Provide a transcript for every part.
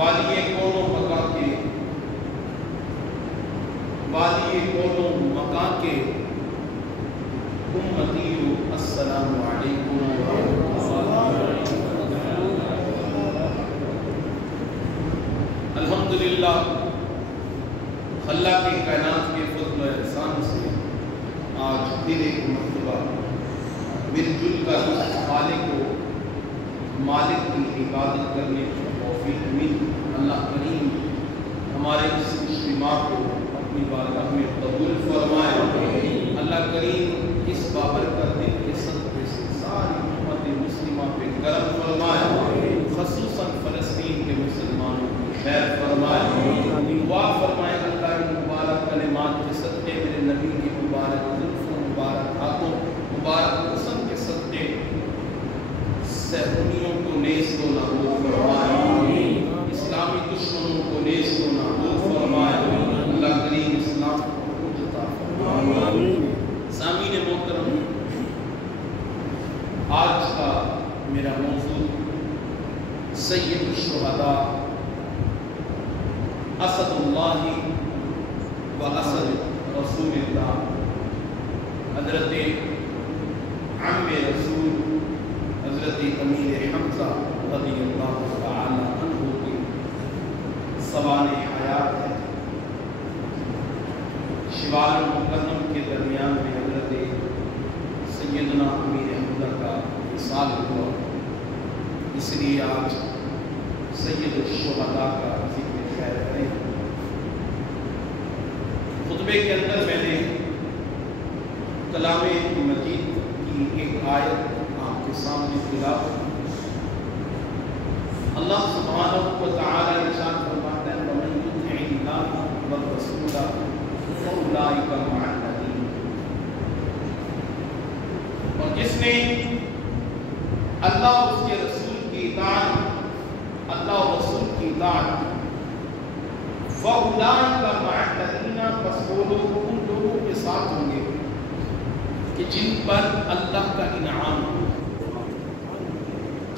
والی کونوں مکان کے امتیو السلام علیکم الحمدللہ اللہ کے کائنات کے فضل و احسان سے آج پھر ایک مرتبہ مل جل کر خالق و مالک کی عبادت کرنے کی توفیق ملی۔ اللہ کریم ہمارے اس اجتماع کو اپنی بارگاہ میں قبول فرمائے۔ اللہ کریم اس بابرکت دن کے صدقے سے ساری امت مسلمہ پہ کرم فرمائے، خصوصاً فلسطین کے مسلمانوں کی خیر فرمائے۔ دعا فرمائے اللہ کی مبارک کلمات کے صدقے میرے نبی کی مبارک زلف و مبارک ہاتھوں مبارک حسن کے صدقے سہمیوں کو نیست و نابود فرمائے، اسلامی دشمنوں کو نیست و نابود فرمائے۔ اللہ کریم اسلام کو عروج عطا فرمائے۔ سامعین محترم، آج کا میرا موضوع سید الشہداء اسد اللہ و اسد رسول اللہ، حضرت عم رسول حضرت امیر حمزہ رضی اللہ تعالی عنہ کی سوانح حیات ہے۔ شوال مقدم کے درمیان میں حضرت سیدنا امیر حمزہ کا وصال ہوا، اس لیے آج سید الشہداء کا ذکر خیر کریں۔ خطبے کے اندر میں نے کلام مجید کی ایک آیت آپ کے سامنے تلاوت کی۔ اللہ سبحانہ و تعالی ارشاد فرماتا ہے وَمَن يُطِعِ اللَّهَ وَالرَّسُولَ فَأُولَٰئِکَ مَعَ الَّذِینَ، اور جس نے اللہ اور اس کے رسول کی اطاعت، اللہ اور رسول کی اطاعت، فَأُولَٰئِکَ مَعَ الَّذِینَ، بس وہ لوگ ان لوگوں کے ساتھ ہوں گے کہ جن پر اللہ کا انعام ہو،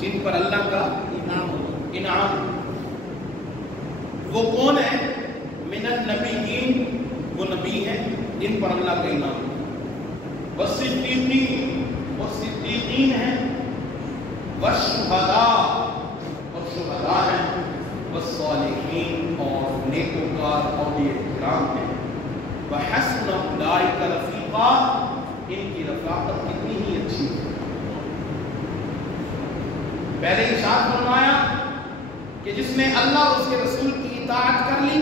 جن پر اللہ کا انعام۔ وہ کون ہے؟ من النبیین، وہ نبی ہیں جن پر اللہ کا انعام ہو، والصدیقین، وہ صدیقین ہیں، والشہداء، اور شہداء ہیں، والصالحین، اور نیکوکار اولیاء کرام ہیں، وحسن اولئک رفیقا، ان کی رفاقت کتنی ہی اچھی ہے۔ پہلے ارشاد فرمایا کہ جس نے اللہ اور اس کے رسول کی اطاعت کر لی،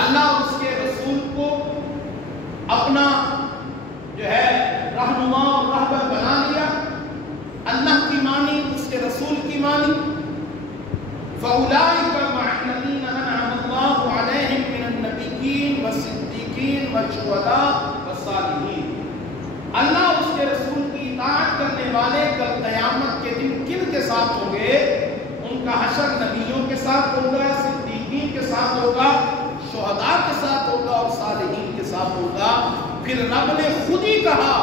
اللہ اور اس کے رسول کو اپنا جو ہے رہنما اور رہبر بنا لیا، اللہ کی مانی، اس کے رسول کی مانی، فَأُولَٰئِکَ مَعَ الَّذِینَ أَنْعَمَ اللَّهُ عَلَیْہِم مِّنَ النَّبِیِّینَ وَالصِّدِّیقِینَ وَالشُّہَدَاءِ وَالصَّالِحِینَ۔ اللہ اور اس کے رسول کی اطاعت کرنے والے کل قیامت کے دن کن کے ساتھ ہوں گے؟ ان کا حشر نبیوں کے ساتھ ہوگا، صدیقین کے ساتھ ہوگا، شہداء کے ساتھ ہوگا، اور صالحین کے ساتھ ہوگا۔ پھر رب نے خود ہی کہا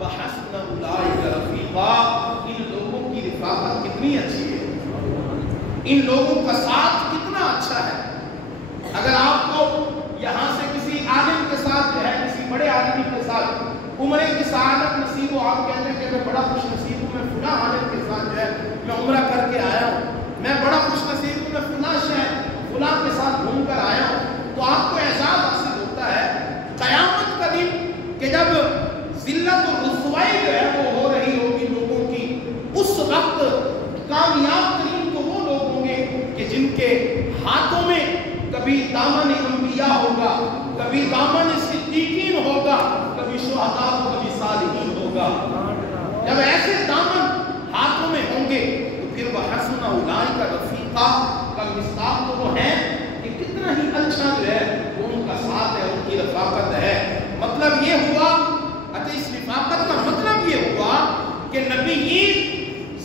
وَحَسْنَ أُولَٰئِکَ رَفِیقًا، ان لوگوں کی رفاقت کتنی اچھی ہے، ان لوگوں کا ساتھ کتنا اچھا ہے۔ اگر آپ کو یہاں سے کسی عالم کے ساتھ جو ہے، کسی بڑے عالم کے ساتھ عمرے کی سعادت نصیب ہو، آپ کہتے ہیں کہ میں بڑا خوش نصیب ہوں، میں فلاں عالم کے ساتھ جو ہے میں عمرہ کر کے آیا ہوں، میں بڑا خوش نصیب ہوں، میں فلاں شہر فلاں کے ساتھ گھوم کر آیا ہوں، تو آپ کو احساس حاصل ہوتا ہے قیامت کا دن کہ جب ذلت و رسوائی جو ہے وہ ہو رہی ہوگی لوگوں کی، اس وقت کامیاب ترین تو وہ لوگ ہوں گے کہ جن کے ہاتھوں میں کبھی دامن انبیاء ہوگا، کبھی دامن صدیقین ہوگا، کبھی شہداء و کبھی صالحین ہوگا۔ جب ایسے دامن ہاتھوں میں ہوں گے تو پھر وَحَسْنَ أُولَٰئِکَ رَفِیقًا کا مصداق تو وہ ہے کہ کتنا ہی اچھا جو ہے وہ ان کا ساتھ ہے، ان کی رفاقت ہے۔ مطلب یہ ہوا، اچھا اس رفاقت کا مطلب یہ ہوا کہ نبیین،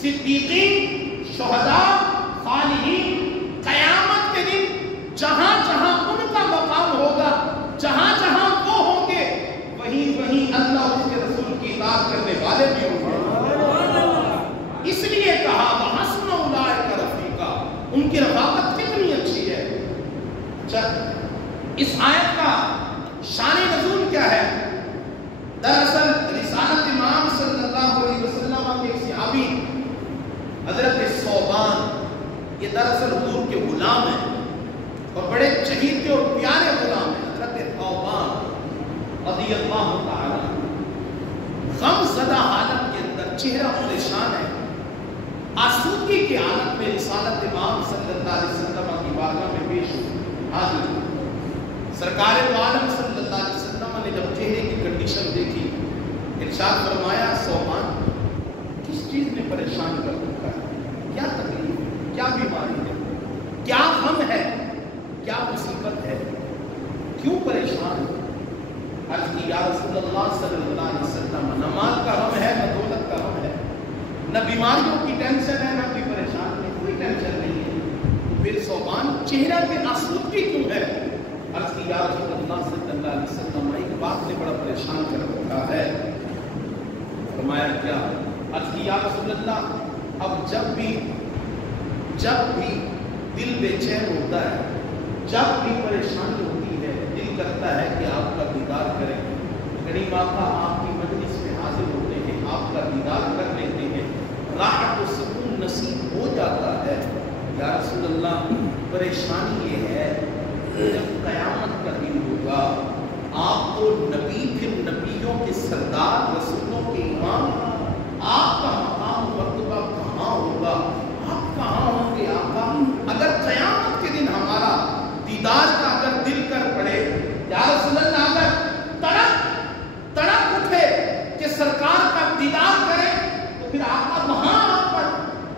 صدیقین، شہداء، صالحین قیامت کے دن جہاں جہاں ان کا مقام ہوگا، جہاں جہاں وہ ہوں گے، وہیں وہیں اللہ اور اس کے رسول کی اطاعت کرنے والے بھی ہوں گے۔ اس لیے کہا وَحَسْنَ أُولَٰئِکَ رَفِیقًا، ان کی رفاقت حضرت صوبان یہ دراصل حضور کے غلام ہیں اور بڑے چہیتے اور پیارے غلام ہیں. حضرت صوبان رضی اللہ تعالی غم زدہ حالت کے اندر چہرہ پریشان ہے, آسودگی کی حالت میں رسالت امام صلی اللہ علیہ وسلم کی بارگاہ میں پیش حاضر. سرکار دو عالم صلی اللہ علیہ وسلم نے جب چہرے کی کنڈیشن دیکھی, ارشاد فرمایا صوبان کس چیز نے پریشان کر رکھا ہے, کیا تکلیف ہے, کیا بیماری ہے, کیا غم ہے, کیا مصیبت ہے, کیوں پریشان ہے؟ عرض کی یا رسول اللہ صلی اللہ علیہ وسلم نہ مال کا غم ہے, نہ دولت کا غم ہے, نہ بیماریوں کی ٹینشن ہے, نہ کوئی پریشان ہے, کوئی ٹینشن نہیں ہے. پھر صوبان چہرہ پہ آسودگی کیوں ہے؟ عرض کی یا رسول اللہ صلی اللہ علیہ وسلم ایک بات نے بڑا پریشان کر رکھا ہے. فرمایا کیا؟ عرض کی یا رسول اللہ اب جب بھی دل بے چین ہوتا ہے, جب بھی پریشانی ہوتی ہے, دل کرتا ہے کہ آپ کا دیدار کریں. کریم آقا آپ کی مجلس میں حاضر ہوتے ہیں, آپ کا دیدار کر لیتے ہیں, راحت و سکون نصیب ہو جاتا ہے. یا رسول اللہ پریشانی یہ ہے جب قیامت کا دن ہوگا, آپ تو نبی پھر نبیوں کے سردار, رسولوں کے امام, آپ کا مقام مرتبہ کہاں ہوگا, آپ کہاں ہوں گے آقا؟ اگر قیامت کے دن ہمارا دیدار کا اگر دل کر پڑے, یا رسول اللہ اگر تڑپ اٹھے کہ سرکار کا دیدار کرے, تو پھر آقا وہاں آپ پر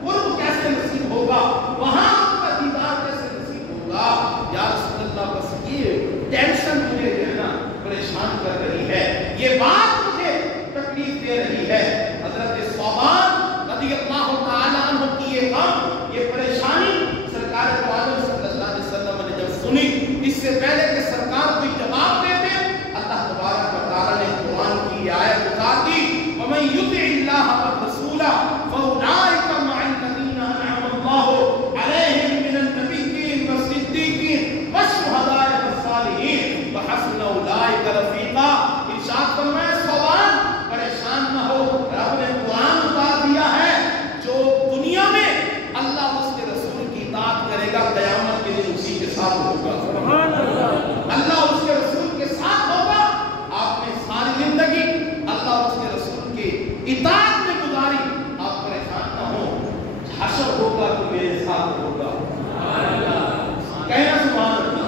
قرب کیسے نصیب ہوگا, وہاں آپ کا دیدار کیسے نصیب ہوگا؟ یا رسول اللہ بس یہ ٹینشن مجھے جو ہے نا پریشان کر رہی ہے, یہ بات مجھے تکلیف دے رہی ہے. حضرت صوبان رضی اللہ تعالیٰ عنہ کی یہ غم, یہ پریشانی سرکار دو عالم صلی اللہ علیہ وسلم نے جب سنی, اس سے پہلے کہ سرکار کوئی جواب دیتے, اللہ تبارک و تعالیٰ نے قرآن کی آیت اتار دی, وَمَن يُطِعِ اللَّهَ وَالرَّسُولَ فَأُولَٰئِكَ مَعَ الَّذِينَ أَنْعَمَ اللَّهُ عَلَيْهِم مِّنَ النَّبِيِّينَ وَالصِّدِّيقِينَ وَالشُّهَدَاءِ وَالصَّالِحِينَ وَحَسُنَ أُولَٰئِكَ رَفِيقًا. ارشاد فرمایا صوبان پریشان نہ ہو, رب نے قرآن اتار دیا ہے, جو دنیا میں اللہ اس کے رسول کی اطاعت کرے گا قیامت کے دن اسی کے ساتھ ہوگا. اللہ اس کے رسول کے ساتھ ہوگا. آپ نے ساری زندگی اللہ اس کے رسول کے اطاعت میں گزاری, آپ پریشان نہ ہو, حشر ہوگا تو میرے ساتھ ہوگا. کہنا سبحان اللہ.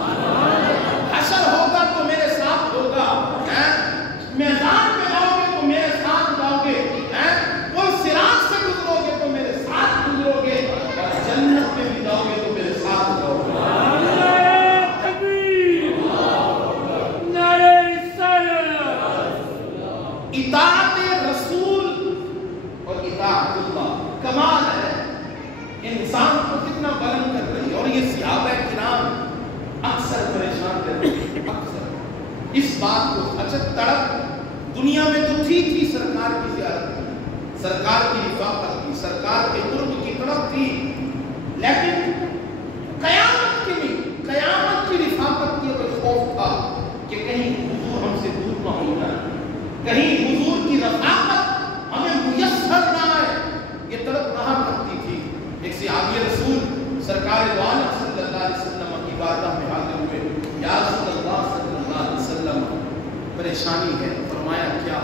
حشر ہوگا تو میرے ساتھ ہوگا, میدان میں جاؤ گے تو میرے ساتھ جاؤ گے, پل صراط سے گزرو گے تو میرے ساتھ گزرو گے, اور جنت میں بھی جاؤ گے تو میرے ساتھ جاؤ گے. اطاعت رسول اور اطاعت اللہ کمال ہے, انسان کو کتنا بلند کر رہی ہے. اور یہ صحابہ کرام اکثر پریشان کرتے ہیں, اکثر اس بات کو. اچھا تڑپ دنیا میں تو تھی سرکار کی زیارت کی, سرکار کی رفاقت کی, سرکار کے قرب کی طرف تھی, لیکن قیامت کی رفاقت کی اگر خوف تھا کہ کہیں حضور ہم سے دور نہ ہو جائے, کہیں حضور کی رفاقت ہمیں میسر نہ آئے, یہ طرف رہا کرتی تھی. ایک صحابی رسول سرکار دو عالم صلی اللہ علیہ وسلم کی بارگاہ میں حاضر ہوئے, یا رسول اللہ صلی اللہ علیہ وسلم پریشانی ہے. فرمایا کیا؟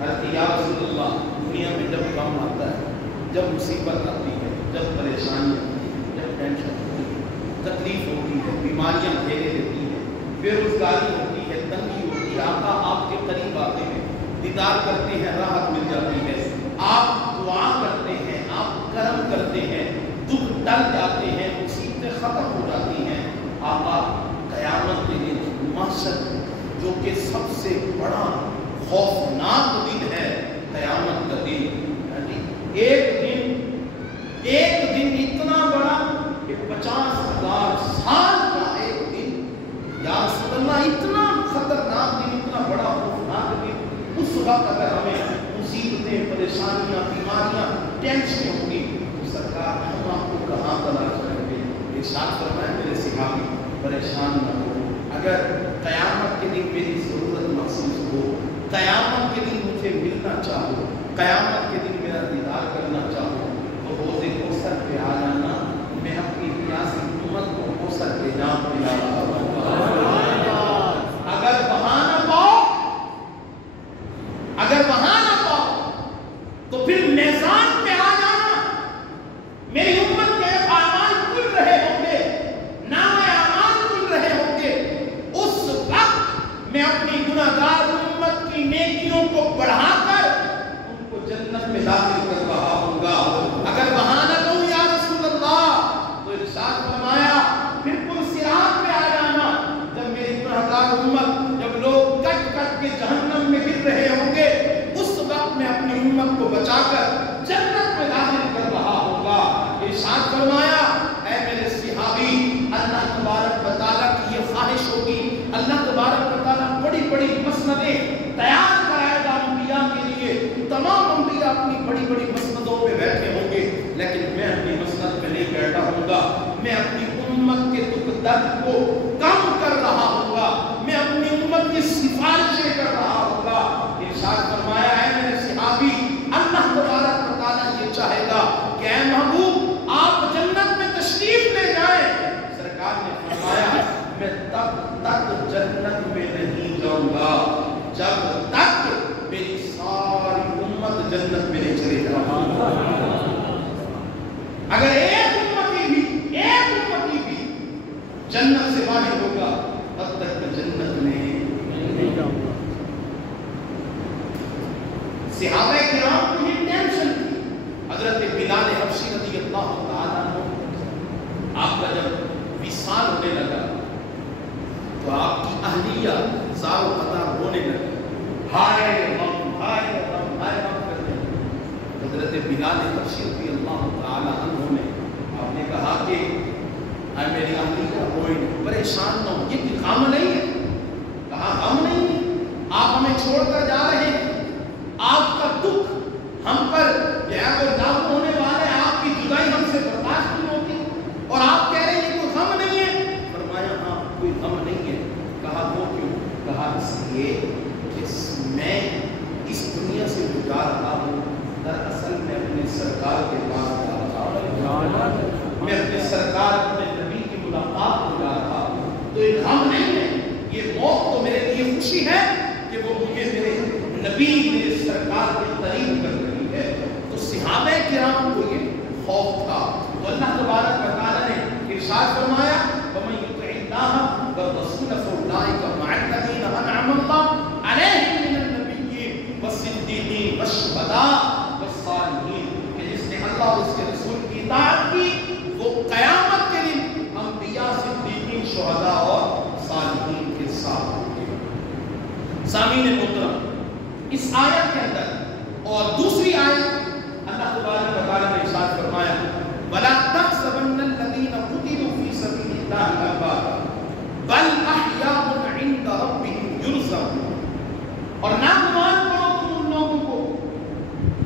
حضرت یا رسول اللہ دنیا میں جب غم آتا ہے, جب مصیبت آتی ہے, جب پریشانی آتی ہے, جب ٹینشن ہوتی ہے, تکلیف ہوتی ہے, بیماریاں گھیرے لیتی ہیں, بے روزگاری ہوتی ہے, تنگی ہوتی ہے, آقا آپ کے قریب آتے ہیں, دیدار کرتے ہیں, راحت مل جاتی ہے, آپ دعا کرتے ہیں, آپ کرم کرتے ہیں, دکھ ٹل جاتے ہیں, مصیبتیں ختم ہو جاتی ہیں. آقا قیامت کے دن محشر جو کہ سب سے بڑا خوفناک دن ہے, قیامت کا دن, ایک دن اتنا بڑا کہ 50,000 سال کا ایک دن. یا رسول اللہ اتنا خطرناک دن, اتنا بڑا خوفناک دن, اس وقت اگر ہمیں مصیبتیں, پریشانیاں, بیماریاں, ٹینشن ہوگی تو سرکار ہم آپ کو کہاں تلاش کریں گے؟ ارشاد فرمائے میرے صحابی پریشان نہ ہو, اگر قیامت کے دن میری ضرورت محسوس ہو, قیامت کے دن مجھے ملنا چاہو, قیامت کے دن میرا دیدار کرنا چاہو, تو ہو درد کو کم کر رہا ہوں گا، میں اپنی امت کی سفارشیں کر رہا ہوں گا۔ ارشاد فرمایا ہے میرے صحابی، اللہ تبارک و تعالیٰ یہ چاہے گا کہ اے محبوب آپ جنت میں تشریف لے جائیں۔ سرکار نے فرمایا میں تب تک جنت میں نہیں جاؤں گا جب تک میری ساری امت جنت میں نہیں چلے جائے۔ اگر ایک امتی بھی جنت سے باہر ہوگا تب تک میں جنت میں نہیں جاؤں گا۔ صحابہ کرام کو یہ ٹینشن تھی۔ حضرت بلال حبشی رضی اللہ تعالیٰ عنہ آپ کا جب وصال ہونے لگا تو آپ کی اہلیہ زار و قطار رونے لگا، ہائے غم ہائے غم ہائے غم کرتے ہیں۔ حضرت بلال حبشی رضی اللہ تعالیٰ عنہ نے آپ نے کہا کہ اے میری اہلیہ روئے پریشان نہ ہو، یہ کوئی غم نہیں ہے۔ کہا غم نہیں ہے، آپ ہمیں چھوڑ کر جا رہے ہیں، آپ کا دکھ ہم پر جو ہے وہ لاگو ہونے والا ہے، آپ کی جدائی ہم سے برداشت نہیں ہوتی اور آپ کہہ رہے ہیں یہ کوئی غم نہیں ہے۔ فرمایا ہاں کوئی غم نہیں ہے۔ کہا وہ کیوں؟ کہا اس لیے کہ میں اس دنیا سے جو جا رہا ہوں دراصل میں اپنے سرکار کے پاس جا رہا ہوں، میں اپنے سرکار اپنے نبی کی ملاقات کو جا رہا ہوں، تو یہ غم نہیں ہے، یہ موت تو میرے لیے خوشی ہے کہ وہ مجھے میرے نبی میرے سرکار کی تعریف کر رہی ہے۔ تو صحابہ کرام کو یہ خوف تھا، تو اللہ تبارک و تعالیٰ نے ارشاد فرمایا وَمَن يُطِعِ اللَّهَ وَالرَّسُولَ فَأُولَٰئِكَ مَعَ الَّذِينَ أَنْعَمَ اللَّهُ عَلَيْهِم مِّنَ النَّبِيِّينَ وَالصِّدِّيقِينَ وَالشُّهَدَاءِ وَالصَّالِحِينَ، کہ جس نے اللہ اور اس کے رسول کی اطاعت کی وہ قیامت کے دن انبیاء، صدیقین، شہداء اور صالحین کے ساتھ ہوں گے۔ سامعین محترم، اس آیت کے اندر اور دوسری آیت اللہ تبارک و تعالیٰ نے ارشاد فرمایا وَلَا تَحْسَبَنَّ الَّذِينَ قُتِلُوا فِي سَبِيلِ اللَّهِ أَمْوَاتًا بَلْ أَحْيَاءٌ عِندَ رَبِّهِمْ يُرْزَقُونَ، اور نہ گمان کرو تم ان لوگوں کو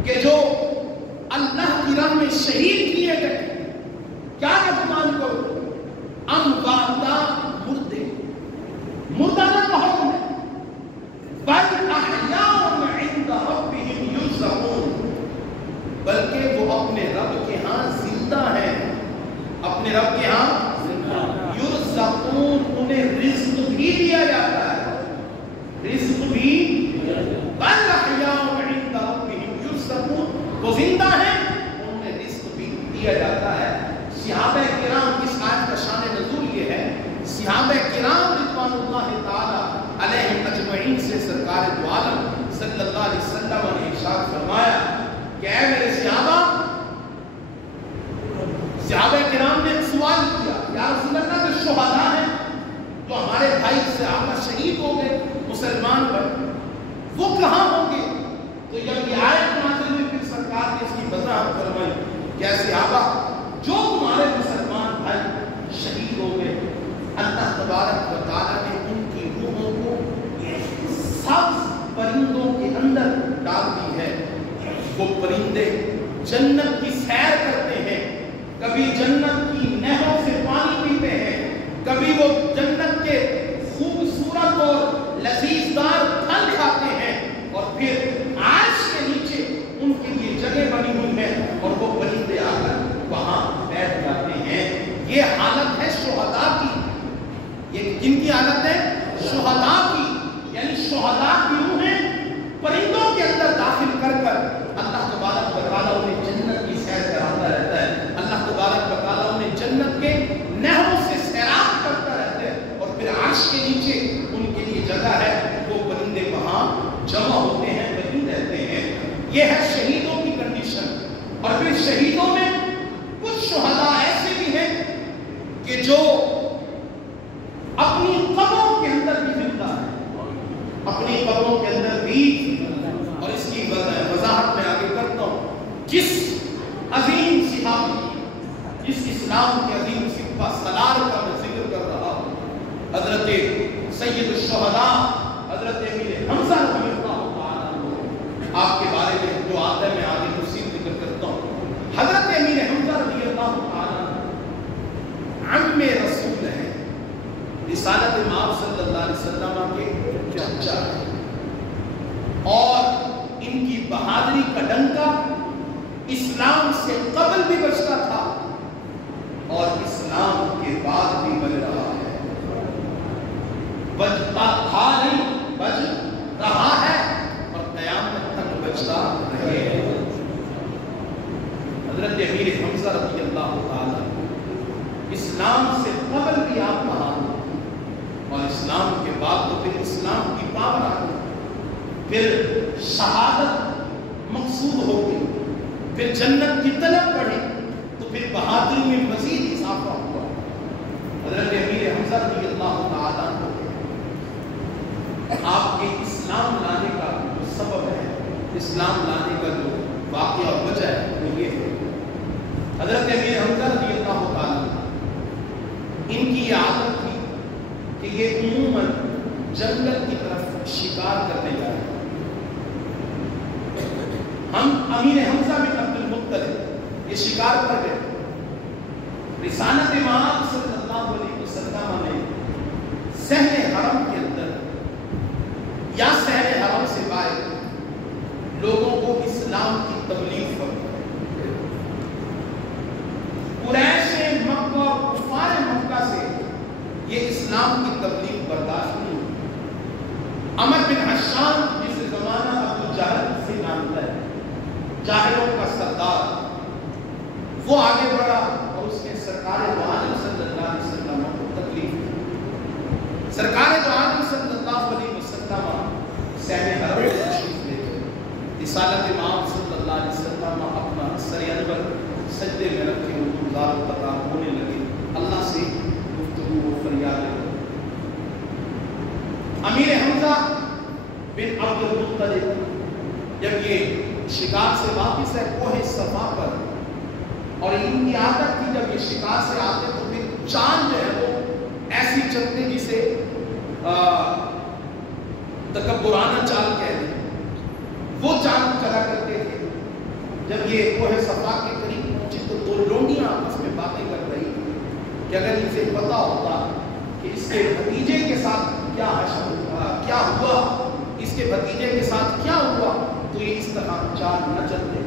کہ جو اللہ کی راہ میں شہید کیے گئے، کیا نہ گمان کرو، امواتا مردے، مردہ نہ کہو بل احیاء عند ربهم یرزقون، بلکہ وہ اپنے رب کے ہاں زندہ ہیں، اپنے رب کے ہاں یرزقون، انہیں رزق بھی دیا جاتا ہے، رزق بھی، بل احیاء عند ربهم یرزقون، وہ زندہ ہیں انہیں رزق بھی دیا جاتا ہے۔ صحابہ کرام، اس آیت کا شان نزول یہ ہے، صحابہ کرام رضوان اللہ تعالی علیہم اجمعین سے سرکار دو عالم صلی اللہ علیہ وسلم نے ارشاد فرمایا کہ اے میرے صحابہ کرام نے سوال کیا یا رسول اللہ جو شہداء ہیں، جو ہمارے بھائی صحابہ شہید ہو گئے مسلمان پر، وہ کہاں ہوں گے؟ تو جب یہ آیت نازل ہوئی پھر سرکار نے اس کی وضاحت فرمائی کہ اے صحابہ جو تمہارے مسلمان بھائی شہید ہو گئے، اللہ تبارک و تعالیٰ نے ان کی روحوں کو سبز پرندوں کے اندر ڈال دی ہے۔ وہ پرندے جنت کی سیر کرتے ہیں، کبھی جنت کی نہروں سے پانی پیتے ہیں، کبھی وہ جنت کے خوبصورت اور لذیذ دار پھل کھاتے ہیں، اور پھر عرش کے نیچے ان کے لیے جگہ بنی ہوئی ہے اور وہ پرندے آ کر وہاں بیٹھ جاتے ہیں۔ یہ حالت ہے شہداء کی۔ یہ کن کی حالت ہے؟ شہداء کی، یعنی شہداء کی روحیں پرندوں کے اندر داخل کر کر اللہ تبارک و تعالیٰ انہیں جنت کی سیر کراتا رہتا ہے، اللہ تبارک و تعالیٰ انہیں جنت کے نہروں سے سیراب کرتا رہتا ہے، اور پھر عرش کے نیچے ان کے لیے جگہ ہے، وہ پرندے وہاں جمع ہوتے ہیں، وہیں رہتے ہیں۔ یہ ہے شہیدوں کی کنڈیشن۔ اور پھر شہیدوں میں کچھ شہداء ایسے بھی ہیں کہ جو اپنی قبروں کے اندر بھی زندہ ہے، اپنی قبروں کے اندر بھی، اور اس کی وضاحت میں آگے کرتا ہوں۔ جس عظیم صحابی، جس اسلام کے عظیم سپہ سالار کا میں ذکر کر رہا ہوں، حضرت سید الشہداء حضرت امیر حمزہ رضی اللہ تعالیٰ عنہ، آپ کے بارے میں جو آتا ہے میں آگے تفصیل ذکر کرتا ہوں۔ حضرت امیر حمزہ رضی اللہ تعالیٰ عنہ عم رسول ہیں، رسالت امام صلی اللہ علیہ وسلم کے چچا ہیں، اور ان کی بہادری کا ڈنکا اسلام سے قبل بھی بجتا تھا اور اسلام کے بعد بھی بج رہا ہے، بجتا تھا نہیں بج رہا ہے اور قیامت تک بجتا رہے گا۔ حضرت امیر حمزہ رضی اللہ تعالیٰ اسلام سے قبل بھی آپ مہان اور اسلام کے بعد تو پھر اسلام کی پاور آ گئی، پھر شہادت مقصود ہو گئی، پھر جنت کی طلب بڑھی، تو پھر بہادری میں مزید اضافہ ہوا۔ حضرت امیر حمزہ رضی اللہ تعالیٰ کو آپ کے اسلام لانے کا جو سبب ہے، اسلام لانے کا جو واقعہ اور وجہ ہے وہ یہ ہے، حضرت امیر حمزہ رضی اللہ تعالیٰ ان کی یہ عادت تھی کہ یہ عموماً جنگل کی طرف شکار کرنے جائے۔ ہم امیر حمزہ بن عبد المطلب یہ شکار کر گئے، رسالت امام صلی اللہ علیہ وسلم نے صحن حرم کے اندر یا صحن حرم سے باہر لوگوں کو اسلام کی تبلیغ فرمائی۔ قریش مکہ اور کفار مکہ سے یہ اسلام کی تبلیغ برداشت نہیں ہوئی۔ عمر بن حشام جس زمانہ ابو جہل سے نامتا ہے، جاہلوں کا سردار، وہ آگے بڑھا اور اس نے سرکار دو عالم صلی اللہ علیہ وسلم کو تکلیف دی۔ سرکار دو عالم صلی اللہ علیہ وسلم صحن حرم میں تشریف لے گئے، رسالت امام صلی اللہ علیہ وسلم اپنا سر انور سجدے میں رکھے حضور پتا ہونے لگے، اللہ سے گفتگو و فریاد لگے۔ امیر حمزہ بن عبد المطلب جب یہ شکار سے واپس ہے کوہ صفا پر، اور ان کی عادت تھی جب یہ شکار سے آتے تو پھر چاند جو ہے وہ ایسی چلتے جسے تکبرانہ چال کہتے ہیں، وہ چاند چلا کرتے تھے۔ جب یہ کوہ صفا کے قریب پہنچے تو دو لونڈیاں آپس میں باتیں کر رہی کہ اگر اسے پتا ہوتا کہ اس کے بھتیجے کے ساتھ کیا ہوا، اس کے بھتیجے کے ساتھ کیا ہوا تو یہ اس طرح چال نہ چلتے۔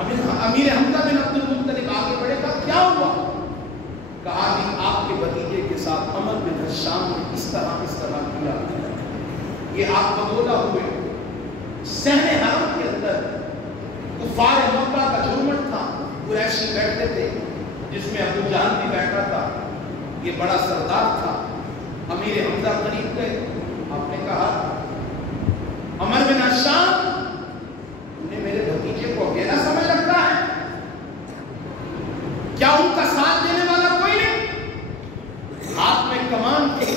امیر حمزہ بن عبد المطلب آگے بڑھے گا، کیا ہوا؟ کہا کہ آپ کے بھتیجے کے ساتھ عمر بن حشام نے اس طرح کیا۔ یہ آپ بگولا ہوئے صحن حرم کے اندر کفار مکہ کا جھرمٹ تھا، قریشی بیٹھتے تھے جس میں ابو جہل بھی بیٹھا تھا، یہ بڑا سردار تھا۔ امیر حمزہ قریب گئے، آپ نے کہا عمر بن حشام نے میرے بھتیجے کو اکیلا سمجھ رکھا ہے، کیا ان کا ساتھ دینے والا کوئی نہیں؟ ہاتھ میں کمان تھی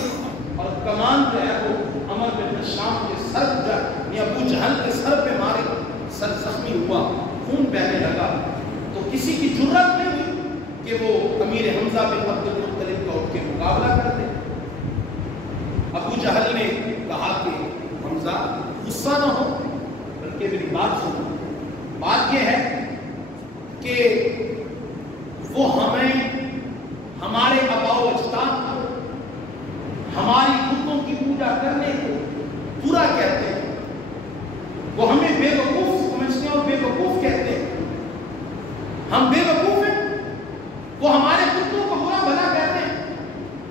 اور کمان جو ہے وہ عمر بن حشام کے سر یا ابو جہل کے سر پہ مارے، سر زخمی ہوا، خون بہنے لگا، تو کسی کی جرات نہیں ہوئی کہ وہ امیر حمزہ بن عبد المطلب کا اٹھ کے مقابلہ کرتے۔ ابو جہل نے کہا کہ حمزہ غصہ نہ ہو بلکہ میری بات سنو، بات یہ ہے کہ وہ ہمیں ہمارے آباء و اجداد کو ہماری بتوں کی پوجا کرنے کو برا کہتے ہیں، وہ ہمیں بے وقوف سمجھتے ہیں اور بے وقوف کہتے ہیں، ہم بے وقوف ہیں، وہ ہمارے بتوں کو برا بھلا کہتے ہیں،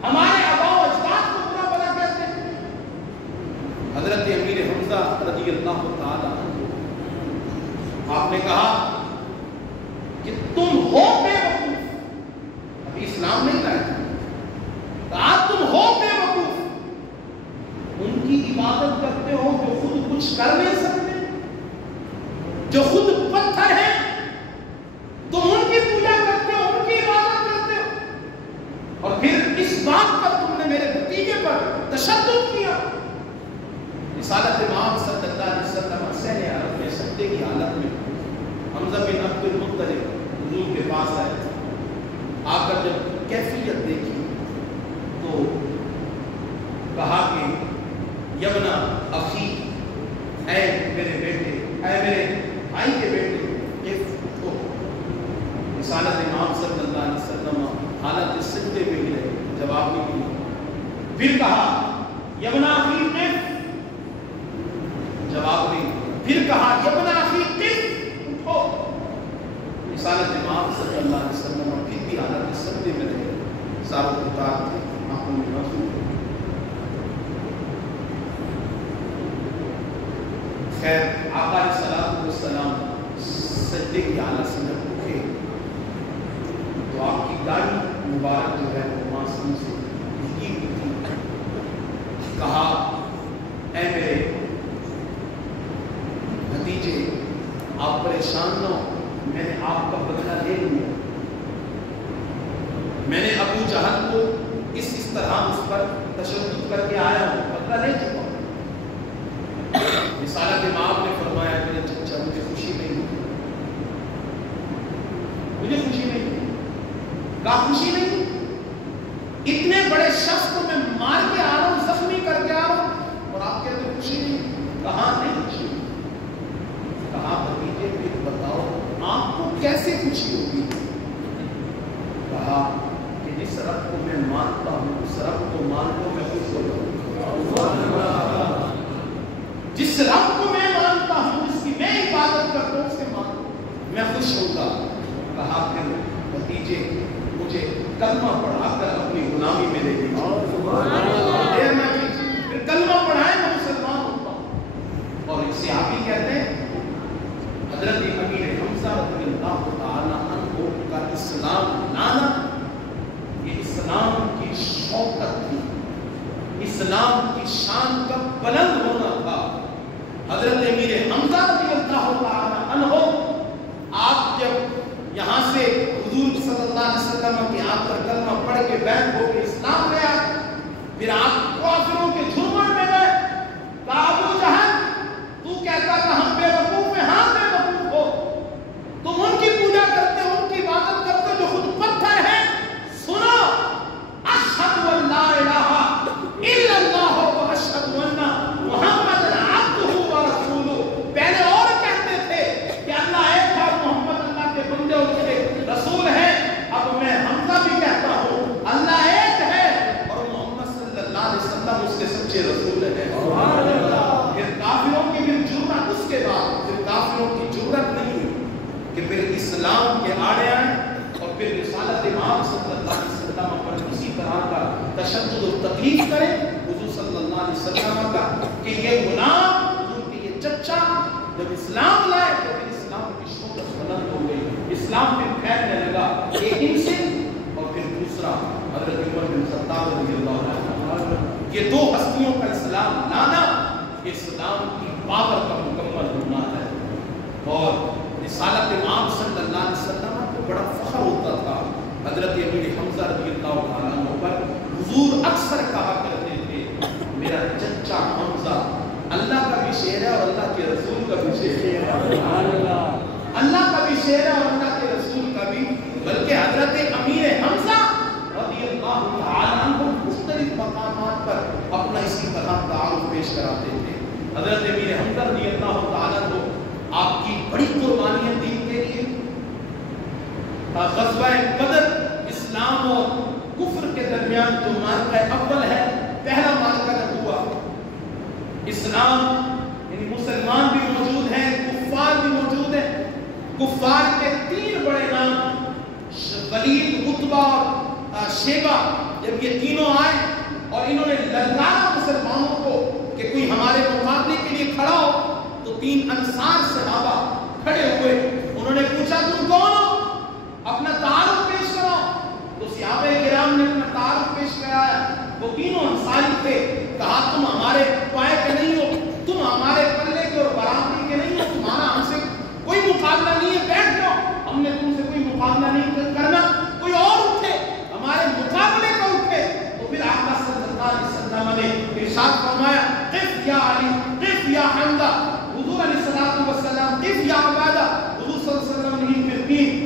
ہمارے آباء و اجداد کو برا بھلا کہتے ہیں۔ حضرت امیر حمزہ رضی اللہ تعالی آپ نے کہا کہ تم ہو بے وقوف، ابھی اسلام نہیں لائے، کہا تم ہو بے وقوف، ان کی عبادت کرتے ہو جو خود کچھ کر نہیں سکتے، جو خود پتھر ہیں، تم ان کی پوجا کرتے ہو، ان کی عبادت کرتے ہو، اور پھر اس بات پر تم نے میرے بھتیجے پر تشدد کیا۔ رسالت امام صلی اللہ علیہ وسلم صحن حرم میں سجدے کی حالت میں حمزہ بن عبد المطلب حضور کے پاس آئے، آ کر جب کیفیت دیکھی تو کہا کہ یمنا اخی، اے میرے بیٹے، اے میرے بھائی کے بیٹے، کیف ہو؟ رسالت امام صلی اللہ علیہ وسلم حالت سجدے میں ہی رہے، جواب نہیں دیا۔ پھر کہا یبن اخی قف، جواب نہیں. پھر کہا یبن اخی قف، اٹھو. رسالت امام صلی اللہ علیہ وسلم اور پھر بھی حالت سجدے میں رہے، ساروں اتار تھے، آنکھوں میں آنسو. خیر آقا علیہ الصلوۃ والسلام سجدے کی حالت سے جب اٹھے تو آپ کی داڑھی مبارک جو ہے وہ معصوم سے بھیگی ہوئی تھی. کہا اے میرے بھتیجے آپ پریشان نہ ہو، میں نے آپ کا بدلہ لے لیا. میں نے ابو جہل کو اس طرح اس پر تشدد کر کے آیا ہوں، بدلہ لے چکا ہوں. رسالت امام نے فرمایا میرے چچا مجھے خوشی نہیں ہوئی، مجھے خوشی نہیں ہوئی. کہا خوشی نہیں ہوئی؟ اتنے بڑے شخص کو میں مار کے آ رہا ہوں، زخمی کر کے آ رہا ہوں اور آپ کہتے ہیں خوشی نہیں؟ کہاں نہیں خوشی. کہا بھتیجے پھر بتاؤ آپ کو کیسے خوشی ہوگی؟ کہا کہ جس رب کو میں مانتا ہوں اس رب کو مان لو میں خوش ہو جاؤں. جس رب کو میں مانتا ہوں، جس کی میں عبادت کرتا ہوں، اسے مان لو میں خوش ہوگا. کہا پھر بھتیجے مجھے کلمہ پڑھا کر اپنی غلامی میں لے لیجیے. پھر کلمہ پڑھائے میں مسلمان ہوتا ہوں. اور ایک صحابی کہتے ہیں حضرت امیر حمزہ رضی اللہ تعالی عنہ کا اسلام لانا یہ اسلام کی شوکت تھی، اسلام کی شان کا بلند ہونا تھا. حضرت امیر حمزہ رضی اللہ تعالی عنہ آپ جب یہاں سے حضور صلی اللہ علیہ وسلم کے آپ پر کلمہ پڑھ کے بیعت ہو کے اسلام لے آئے، پھر آپ کافروں کے جھرمٹ میں گئے. کہا ابو جہل تو کہتا تھا ہم بے وقوف ہیں، ہاں بے وقوف ہو، تم ان کی پوجا کرتے ہو، ان کی عبادت کرتے ہو جو خود پتھر ہیں. سنو اشہد ان لا الہ الا اللہ و اشہد ان محمد عبدہ و رسولہ. پہلے اور کہتے تھے کہ اللہ ایک ہے، محمد اللہ کے بندے اور اس کے رسول ہیں. اب میں حمزہ بھی کہتا ہوں اللہ ایک ہے اور محمد صلی اللہ علیہ وسلم اس کے سچے رسول ہیں. پھر کافروں کی بھی جرأت، اس کے بعد پھر کافروں کی جرأت نہیں ہوئی کہ پھر اسلام کے آڑے آئیں اور پھر رسالت امام صلی اللہ علیہ وسلم پر اسی طرح کا تشدد و تکلیف کریں حضور صلی اللہ علیہ وسلم کا کہ یہ غلام حضور کے یہ چچا جب اسلام لائے تو پھر اسلام کی شوکت بلند ہو گئی. اسلام پھر پھیلنے لگا. ایک ان سے اور پھر دوسرا حضرت عمر بن خطاب رضی اللہ عنہ. یہ دو ہستیوں کا اسلام لانا اسلام کی پاور کا مکمل ہونا ہے. اور رسالت امام صلی اللہ علیہ وسلم کو بڑا فخر ہوتا تھا. حضرت امیر حمزہ رضی اللہ عنہ پر حضور اکثر کہا کرتے تھے میرا چچا حمزہ اللہ کا بھی شعر ہے اور اللہ کے رسول کا بھی شعر ہے. اللہ کا بھی شعر ہے اور اللہ کے رسول کا بھی. بلکہ حضرت امیر حمزہ رضی اللہ تعالیٰ عنہ مختلف مقامات پر اپنا اسی طرح تعارف پیش کراتے تھے. حضرت امیر حمزہ رضی اللہ تعالیٰ عنہ آپ کی بڑی قربانیاں دین کے لیے. غزوہ بدر اسلام اور کفر کے درمیان جو معرکہ اول ہے، پہلا معرکہ جب ہوا اسلام یعنی مسلمان بھی موجود ہیں، کفار بھی موجود ہیں. کفار کے تین بڑے نام ولید، عتبہ اور شیبہ، جب یہ تینوں آئے اور انہوں نے للکارا مسلمانوں کو کہ کوئی ہمارے مقابلے کے لیے کھڑا ہو، تو تین انصار صحابہ کھڑے ہوئے. انہوں نے پوچھا تم کون ہو، اپنا تعارف پیش کرو. تو صحابہ کرام نے اپنا تعارف پیش کرایا. وہ تینوں انصاری تھے. کہا تم ہمارے پائے کے نہیں ہو، تم ہمارے پلے کے اور برابری کے نہیں ہو، تمہارا ہم سے کوئی مقابلہ نہیں ہے، بیٹھ جاؤ، ہم نے تم سے کوئی مقابلہ نہیں کرنا. کوئی اور اٹھے ہمارے مقابلے کا اٹھے. تو پھر آقا صلی اللہ علیہ وسلم نے ارشاد فرمایا قف یا علی، قف یا حمزہ. حضور علیہ الصلوۃ والسلام قف یا عبادہ. حضور صلی اللہ علیہ وسلم نے پھر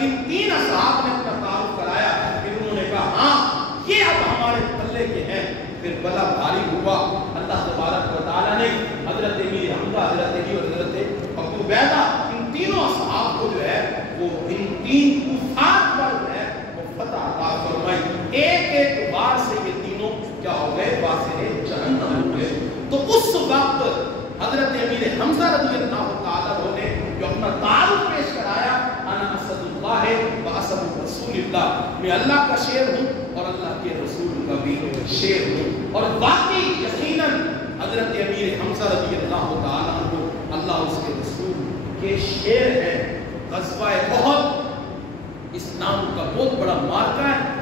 جب ان تین اصحاب نے اپنا تعارف کرایا پھر انہوں نے کہا ہاں یہ اب ہمارے پلے کے ہیں، پھر بلا بھاری ہوا۔ اللہ تبارک و تعالیٰ نے حضرت امیر حمزہ، حضرت علی اور حضرت ابو عبیدہ ان تینوں اصحاب کو جو ہے وہ ان تین کفار پر جو ہے وہ فتح عطا فرمائی۔ ایک ایک بار سے یہ تینوں کیا ہو گئے؟ واسطے جہنم ہو گئے۔ تو اس وقت حضرت امیر حمزہ رضی اللہ تعالیٰ نے جو اپنا تعارف پیش کرایا، انا اسد اللہ و اسد رسول اللہ، میں اللہ کا شیر ہوں اور اللہ کے رسول کا بھی شیر ہوں۔ اور واقعی یقیناً حضرت امیر حمزہ رضی اللہ تعالیٰ کو اللہ اس کے رسول کے شیر ہے۔ غزوہ احد اسلام کا بہت بڑا مارکہ ہے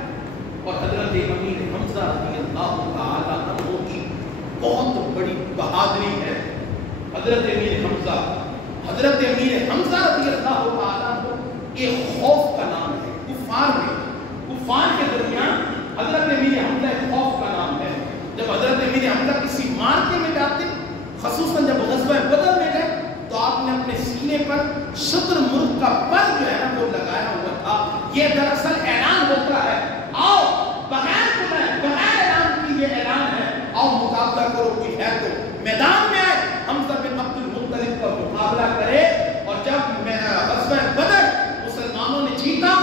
اور حضرت امیر حمزہ رضی اللہ تعالیٰ عنہ کی بہت بڑی بہادری ہے۔ حضرت امیر حمزہ رضی اللہ تعالیٰ عنہ ایک خوف کا نام ہے کفار کے درمیان حضرت امیر حمزہ ایک خوف کا نام ہے۔ جب حضرت امیر حمزہ کسی مارکے میں جاتے، خصوصاً جب غزوہ بدر میں گئے، تو آپ نے اپنے سینے پر شتر مرغ کا پر جو ہے نا وہ لگایا ہوا تھا۔ یہ دراصل اعلان ہوتا ہے، آؤ بغیر اعلان کی یہ اعلان ہے، آؤ مقابلہ کرو، کوئی ہے تو میدان میں آئے، حمزہ بن عبد المطلب کا مقابلہ کرے۔ اور جب غزوہ بدر مسلمانوں نے جیتا،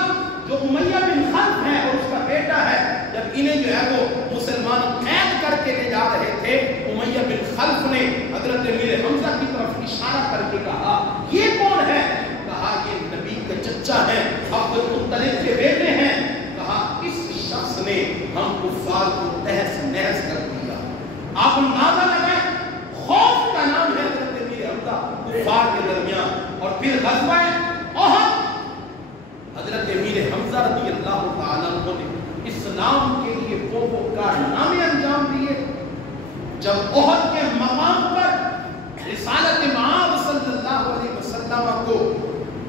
جو امیہ بن خلف ہے اور اس کا بیٹا ہے، جب انہیں جو ہے وہ مسلمان قید کر کے لے جا رہے تھے، امیہ بن خلف نے حضرت امیر حمزہ کی طرف اشارہ کر کے کہا یہ کون ہے؟ کہا یہ نبی کا چچا ہے، عبد المطلب کے بیٹے ہیں۔ کہا اس شخص نے ہم کفار کو تہس نہس کر دیا۔ آپ اندازہ لگائیں، خوف کا نام ہے حضرت امیر حمزہ کفار کے درمیان۔ اور پھر غزوہ احد حضرت امیر حمزہ رضی اللہ تعالیٰ عنہ نے اسلام کے لیے وہ کارنامے انجام دیے۔ جب احد کے مقام پر رسالت مآب صلی اللہ علیہ وسلم کو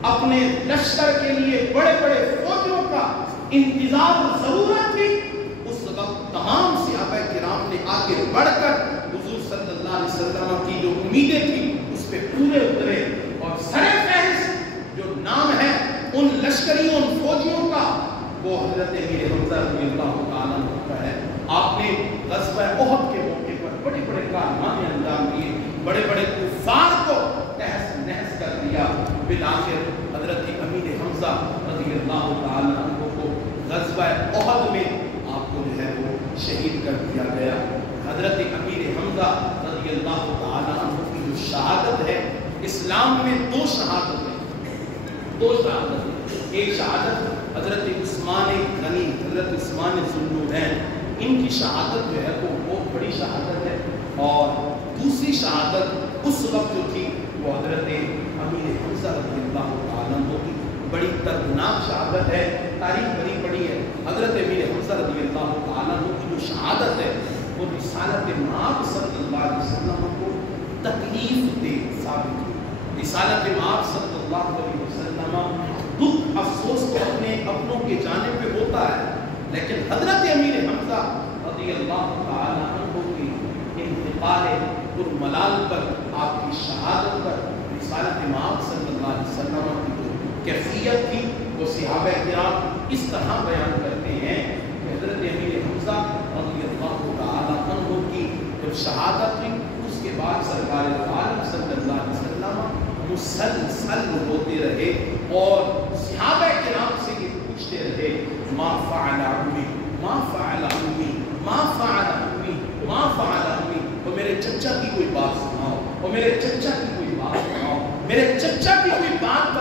اپنے لشکر کے لیے بڑے بڑے فوجوں کا انتظار ضرورت تھی، اس وقت تمام صحابہ کرام نے آگے بڑھ کر حضور صلی اللہ علیہ وسلم کی جو امیدیں تھیں اس پہ پورے اترے۔ اور سر فہرست جو نام ہے ان لشکریوں، ان فوجیوں کا، وہ حضرت امیر حمزہ رضی اللہ تعالیٰ عنہ کا ہے۔ آپ نے غزوہ احد کے موقع پر بڑے بڑے کارنامے انجام دیے، بڑے بڑے کفار کو تہس نہس کر دیا۔ بالآخر حضرت امیر حمزہ رضی اللہ تعالیٰ عنہ کو غزوہ احد میں آپ کو جو ہے وہ شہید کر دیا گیا۔ حضرت امیر حمزہ رضی اللہ تعالیٰ عنہ کی جو شہادت ہے، اسلام میں دو شہادت ہیں۔ ایک شہادت حضرت عثمان غنی، حضرت عثمان ذوالنورین، ان کی شہادت جو ہے وہ بہت بڑی شہادت ہے۔ اور دوسری شہادت اس وقت جو تھی وہ حضرت امیر حمزہ رضی اللہ تعالیٰ عنہ کی بڑی دردناک شہادت ہے۔ تاریخ بڑی پڑی ہے۔ حضرت امیر حمزہ رضی اللہ تعالیٰ عنہ کی جو شہادت ہے وہ رسالت مآب صلی اللہ علیہ وسلم کو تکلیف دہ ثابت ہوئی۔ رسالت مآب صلی اللہ علیہ وسلم دکھ افسوس تو اپنے اپنوں کے جانب پہ ہوتا ہے، لیکن حضرت امیر حمزہ رضی اللہ تعالی عنہ کی انتقال پرملال پر، آپ کی شہادت پر رسالت مآب صلی اللہ علیہ وسلم کی جو کیفیت تھی وہ صحابہ کرام اس طرح بیان کرتے ہیں کہ حضرت امیر حمزہ رضی اللہ تعالی عنہ کی جب شہادت ہوئی اس کے بعد سرکار عالم صلی اللہ علیہ وسلم مسلسل ہوتے رہے اور صحابہ کرام سے یہ پوچھتے رہے ما فعل عمی، ما فعل عمی، ما فعل عمی، ما فعل عمی۔ وہ میرے چچا کی کوئی بات سناؤ، وہ میرے چچا کی کوئی بات سناؤ، میرے چچا کی کوئی بات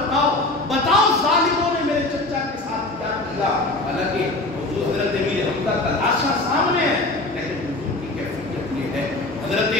بتاؤ ظالموں نے میرے چچا کے ساتھ کیا کیا۔ حالانکہ حضور حضرت امیر حمزہ کا لاشا سامنے ہے، لیکن حضور کی کیفیت یہ ہے۔ حضرت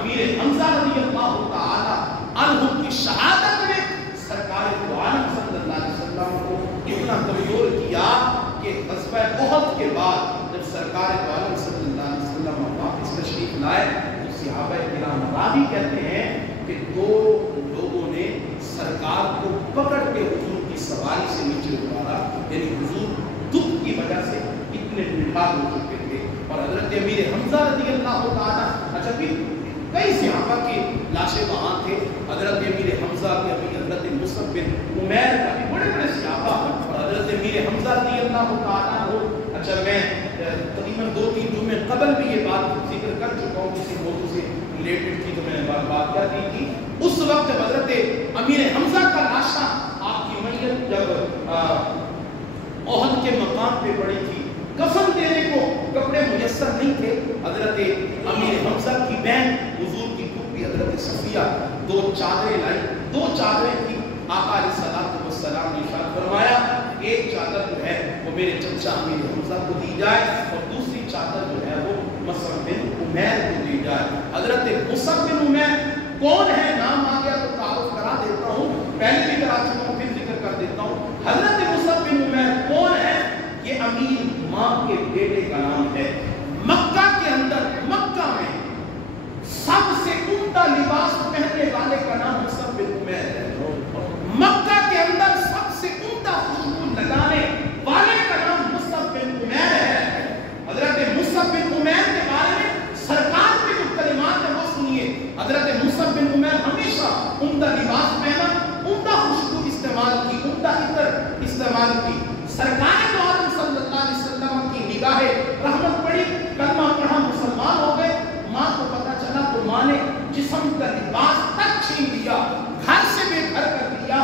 امیر حمزہ رضی اللہ تعالی عنہ کی شہادت نے سرکار دو عالم صلی اللہ علیہ وسلم کو اتنا کمزور کیا کہ غزوہ احد کے بعد جب سرکار دو عالم صلی اللہ علیہ وسلم واپس تشریف لائے تو صحابہ کرام راوی کہتے ہیں کہ دو لوگوں نے سرکار کو پکڑ کے حضور کی سواری سے نیچے اتارا، یعنی حضور دکھ کی وجہ سے اتنے بےحال ہو چکے تھے۔ اور حضرت امیر حمزہ رضی اللہ تعالیٰ کئی صحابہ کی لاشیں وہاں تھے، حضرت امیر حمزہ کے ابھی حضرت مصعب بن عمیر کا بھی بڑے بڑے صحابہ امیر حمزہ رضی اللہ تعالیٰ عنہ. اچھا میں تقریباً 2-3 جمعے قبل بھی یہ بات ذکر کر چکا ہوں، کسی موضوع سے ریلیٹڈ تھی تو میں نے بات کیا تھی. اس وقت حضرت امیر حمزہ کا لاشا آپ کی میت جب احد کے مقام پہ پڑی تھی، کفن دینے کو کپڑے میسر نہیں تھے. حضرت امیر حمزہ کی بہن حضور کی پھوپھی حضرت صفیہ 2 چادریں لائی. 2 چادریں تھی. آقا علیہ الصلوۃ والسلام نے ارشاد فرمایا ایک چادر جو ہے وہ میرے چچا امیر حمزہ کو دی جائے اور دوسری چادر جو ہے وہ مصعب بن عمیر کو دی جائے. حضرت مصعب بن عمیر کون ہے؟ نام آ گیا تو تعارف کرا دیتا ہوں، پہلے بھی کرا چکا ہوں پھر ذکر کر دیتا ہوں. حضرت مصعب بن عمیر کون ہے؟ یہ امیر ماں کے بیٹے کا نام ہے. مکہ کے اندر، مکہ میں سب سے عمدہ لباس پہننے والے کا نام مصعب بن عمیر ہے. مکہ کے اندر سب سے عمدہ خوشبو لگانے والے کا نام مصعب بن عمیر ہے. حضرت مصعب بن عمیر کے بارے میں سرکار کے جو کلمات ہیں وہ سنیے. حضرت مصعب بن عمیر ہمیشہ عمدہ لباس پہنا، عمدہ خوشبو استعمال کی، عمدہ عطر استعمال کی. سرکار دو عالم صلی اللہ علیہ وسلم کی نگاہ رحمت پڑی، کلمہ پڑھا، مسلمان ہو گئے. ماں کو پتا چلا تو ماں نے جسم کا لباس تک چھین لیا، گھر سے بے گھر کر دیا.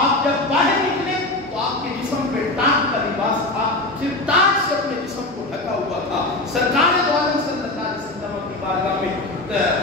آپ جب باہر نکلے تو آپ کے جسم پہ ٹاٹ کا لباس تھا، صرف ٹاٹ سے اپنے جسم کو ڈھکا ہوا تھا. سرکار دو عالم صلی اللہ علیہ وسلم کی بارگاہ میں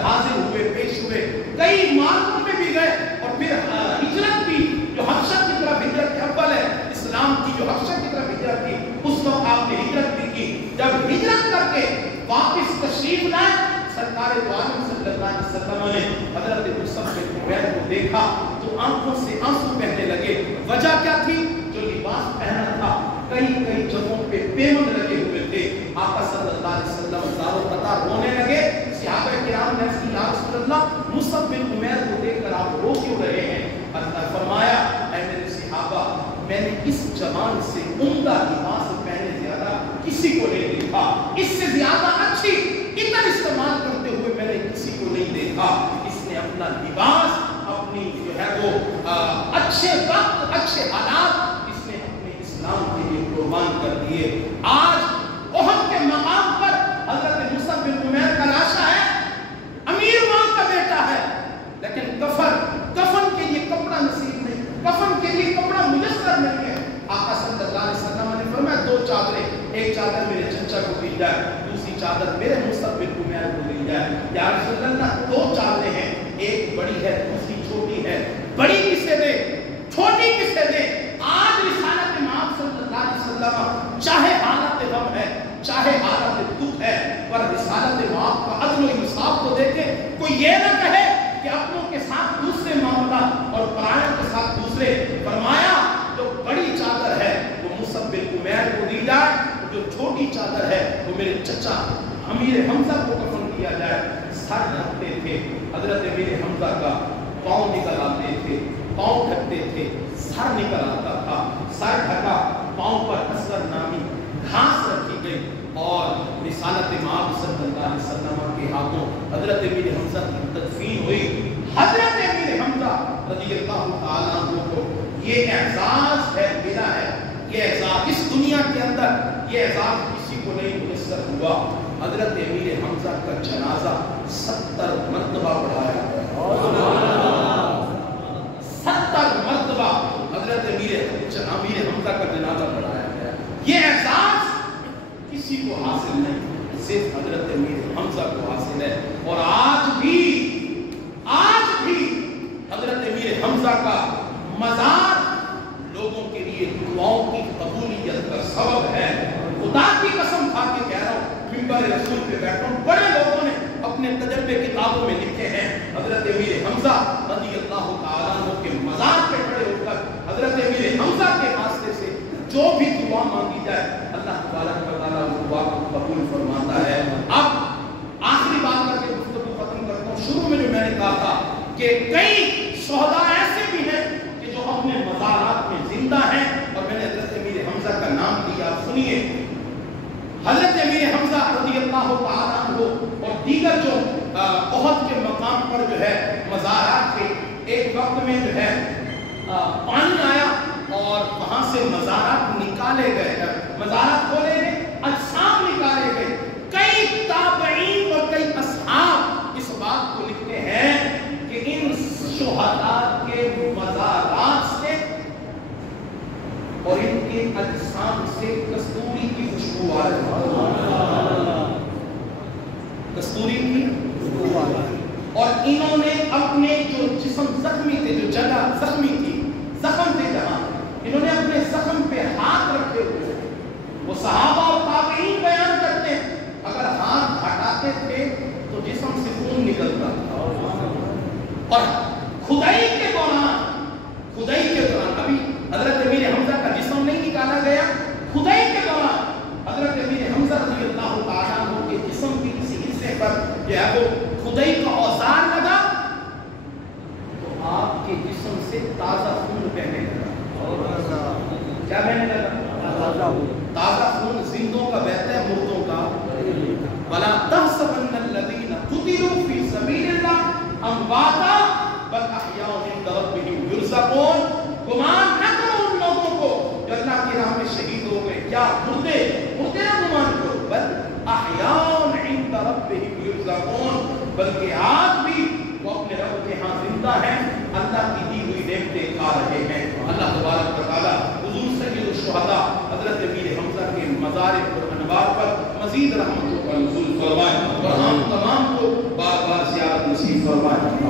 حاضر ہوئے، پیش ہوئے، کئی مارکوں میں بھی گئے اور پھر ہجرت بھی، جو حبشہ کی طرف ہجرت اول ہے اسلام کی، جو حبشہ کی طرف ہجرت کی، اس وقت آپ نے ہجرت بھی کی. جب ہجرت کر کے واپس تشریف لائے، سرکار دو عالم صلی اللہ علیہ وسلم نے حضرت مصعب بن عمیر کو دیکھا تو آنکھوں سے آنسو بہنے لگے. وجہ کیا تھی؟ جو لباس پہنا تھا کئی جگہوں پہ پیوند لگے ہوئے تھے. آقا صلی اللہ علیہ وسلم زارو قطار رونے لگے. صحابہ کرام نے عرض کیا یا رسول اللہ مصعب بن عمیر کو دیکھ کر آپ رو کیوں رہے ہیں؟ اللہ فرمایا اے میرے صحابہ، میں نے اس جوان سے عمدہ لباس پہنے زیادہ کسی کو نہیں دیکھا، اس سے زیادہ اچھی عطر استعمال کرتے ہوئے میں نے کسی کو نہیں دیکھا. اس نے اپنا لباس، اپنی جو ہے وہ اچھے وقت، اچھے حالات اس نے اپنے اسلام کے لیے قربان کر دیے. آج احد کے مقام پر حضرت مصعب بن عمیر کا لاشا ہے، امیر ماں کا بیٹا ہے، لیکن کفن کے لیے کپڑا نصیب نہیں، کفن کے لیے کپڑا میسر نہیں ہے. آقا صلی اللہ علیہ وسلم نے فرمایا 2 چادریں، ایک چادر میرے چچا کو دی جائے، دوسری چادر میرے مصعب بن عمیر کو دی جائے. یا رسول اللہ 2 چادریں ہیں، ایک بڑی ہے دوسری چھوٹی ہے، بڑی کسے دے چھوٹی کسے دے؟ آج رسالت مآب صلی اللہ علیہ وسلم چاہے حالت غم ہے، چاہے حالت دکھ ہے، پر رسالت مآب کا عدل و انصاف تو دیکھیں. کوئی یہ نہ کہے کہ اپنوں کے ساتھ دوسرے معاملات اور پرائوں کے ساتھ دوسرے. فرمایا جو بڑی چادر ہے وہ مصعب بن عمیر کو دی جائے، جو چھوٹی چادر ہے وہ میرے چچا امیر حمزہ کو کفن کیا جائے. سر ڈھکتے تھے حضرت امیر حمزہ کا، پاؤں نکل آتے تھے، پاؤں ڈھکتے تھے، سر نکل آتا تھا. سر ڈھکا، پاؤں پر اثر نامی گھاس رکھی گئی اور رسالت مآب صلی اللہ علیہ وسلم کے ہاتھوں حضرت امیر حمزہ کی تدفین ہوئی. حضرت امیر حمزہ رضی اللہ تعالیٰ عنہ کو یہ اعزاز ہے، ملا ہے. یہ اعزاز اس دنیا کے اندر یہ اعزاز کسی کو نہیں میسر ہوا. حضرت امیر حمزہ کا جنازہ 70 مرتبہ پڑھایا، 70 مرتبہ حضرت امیر حمزہ کا جنازہ پڑھایا گیا. یہ اعزاز کسی کو حاصل نہیں، صرف حضرت امیر حمزہ کو حاصل ہے. اور آج بھی حضرت امیر حمزہ کا مزار لوگوں کے لیے دعاؤں کی قبولیت کا سبب ہے. خدا کی قسم کھا کے کہہ رہا ہوں، منبر رسول پہ بیٹھا ہوں، بڑے لوگوں نے اپنے تجربے کتابوں میں لکھے ہیں. حضرت امیر حمزہ رضی اللہ تعالیٰ عنہ کے مزار پہ کھڑے ہو کر حضرت امیر حمزہ کے واسطے سے جو بھی دعا مانگی جائے اللہ تبارک و تعالیٰ اس دعا کو قبول فرماتا ہے. اب آخری بات کر کے گفتگو ختم کرتا ہوں. شروع میں جو میں نے کہا تھا کہ کئی شہداء ایسے بھی ہیں کہ جو اپنے مزارات میں زندہ ہیں اور میں نے حضرت امیر حمزہ کا نام دیا. سنیے، حضرت امیر حمزہ رضی اللہ تعالیٰ عنہ اور دیگر جو احد کے مقام پر جو ہے مزارات کے ایک وقت میں جو ہے پانی آیا اور وہاں سے مزارات نکالے گئے، مزارات کھولے گئے، اجسام نکالے گئے۔ کئی تابعین اور کئی اصحاب اس بات کو لکھتے ہیں کہ ان شہداء کے مزارات سے اور ان کے اجسام سے کستوری کی خوشبو آ رہی، کستوری کی خوشبو آ رہی۔ اور انہوں نے اپنے جو جسم زخمی تھے، جو جگہ زخمی تھی، زخم تھے جہاں، انہوں نے اپنے زخم پہ ہاتھ رکھے ہوئے۔ وہ صحابہ اور تابعین بیان کرتے ہیں اگر ہاتھ ہٹاتے تھے تو جسم سے خون نکلتا تھا۔ اور کھدائی کے دوران ابھی حضرت امیر حمزہ کا جسم نہیں نکالا گیا، کھدائی کے دوران حضرت امیر حمزہ رضی اللہ تعالیٰ عنہ کے جسم کے کسی حصے پر جو ہے وہ کھدائی کا اوزار لگا تو آپ کے جسم سے تازہ خون بہنے لگا۔ کیا بہنے لگا؟ تازہ خون زندوں کا بہتا ہے، مردوں کا وَلَا تَحْسَبَنَّ الَّذِينَ قُتِلُوا فِي سَبِيلِ اللَّهِ أَمْوَاتًا بَلْ أَحْيَاءٌ عِندَ رَبِّهِمْ يُرْزَقُونَ۔ گمان نہ کرو ان لوگوں کو جو اللہ کی راہ میں شہید ہو گئے، کیا مردے نہ گمان کرو، بل احیاء عند ربهم يرزقون، بلکہ آج بھی وہ اپنے رب کے ہاں زندہ ہیں، اللہ کی دی ہوئی نعمتیں کھا رہے ہیں۔ اللہ تبارک و تعالی حضور سید الشہداء حضرت امیر حمزہ کے مزار پر انوار پر مزید رحمتوں کا نزول فرمائے اور ہم تمام کو بار بار زیارت نصیب فرمائے۔